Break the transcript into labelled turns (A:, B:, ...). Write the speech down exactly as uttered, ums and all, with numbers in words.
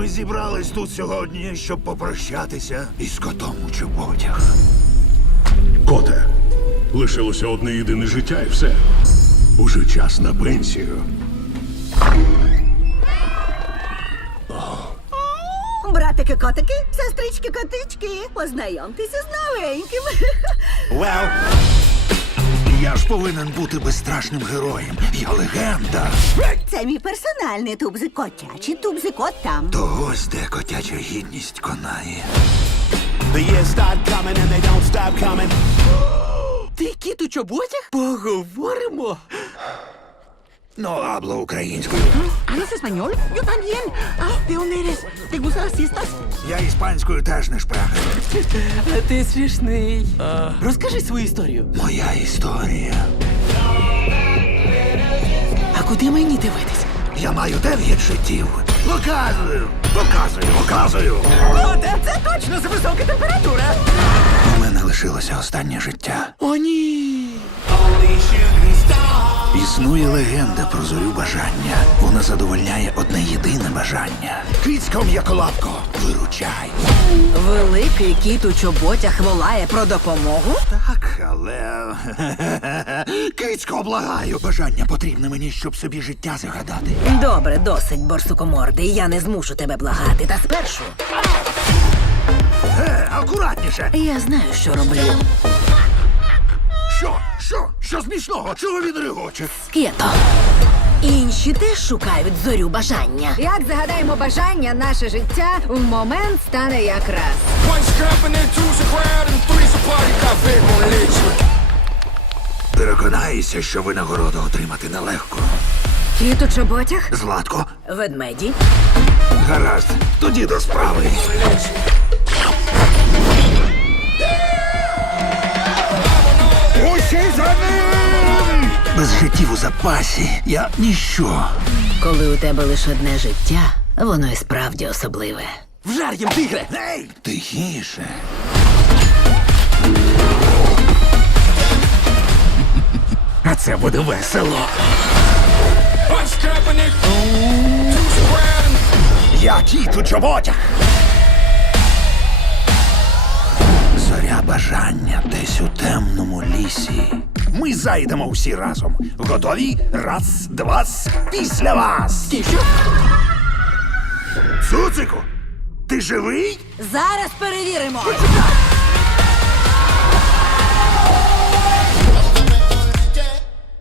A: Ми зібрались тут сьогодні, щоб попрощатися із котом у чоботях.
B: Коте, лишилося одне єдине життя і все. Уже час на пенсію.
C: Братики-котики, сестрички-котички, познайомтеся з новеньким.
A: Well, я ж повинен бути безстрашним героєм. Я легенда.
C: Це мій персональний тубзик котячий, тубзик-кот там.
A: То ось де котяча гідність конає.
D: The years start coming and they don't stop coming.
E: Ти кіт у чоботях? Поговоримо.
A: Ну, абло українською.
E: ¿Hablas español? Yo también. Ah, ¿de dónde eres? ¿Te gustan las fiestas?
A: Я іспанською теж не шпрага.
E: А ти смішний. Розкажи свою історію.
A: Моя історія.
E: А куди мені дивитись?
A: Я маю дев'ять життів. Показую, показую, показую.
E: Коте, це точно за висока температура.
A: У мене лишилося останнє життя.
E: О, ні.
A: Існує легенда про зорю бажання. Вона задовольняє одне єдине бажання. Кицько м'яколапко, виручай.
F: Великий кіт у чоботях волає про допомогу?
A: Так, але... Кицько, благаю. Бажання потрібне мені, щоб собі життя загадати.
F: Добре, досить, борсукомордий. Я не змушу тебе благати. Та спершу
A: Е, акуратніше.
F: я знаю, що роблю.
A: Що? Що? Що смішного? Чого він регоче?
F: К'єто. Інші теж шукають зорю бажання.
G: Як загадаємо бажання, наше життя в момент стане якраз.
D: One's jumping in, two's a crowd, and three's a party. Cafe gonna let you.
A: Переконаюся, що винагороду отримати нелегко.
G: Кіт у чоботях?
A: Златко,
F: Ведмеді.
A: гаразд, тоді до справи. Усі за ним! Без життів у запасі я ніщо.
F: Коли у тебе лише одне життя, воно і справді особливе.
E: Вжар їм, тигре.
A: Ей, тихіше. А це буде весело.
D: One's jumping in, two's a crowd, and
A: Я кіт у чоботях. Зоря бажання десь у темному лісі. Ми зайдемо всі разом. Готові? Раз, два, після вас.
E: Ті, що?
A: Цуцику, ти живий?
F: Зараз перевіримо.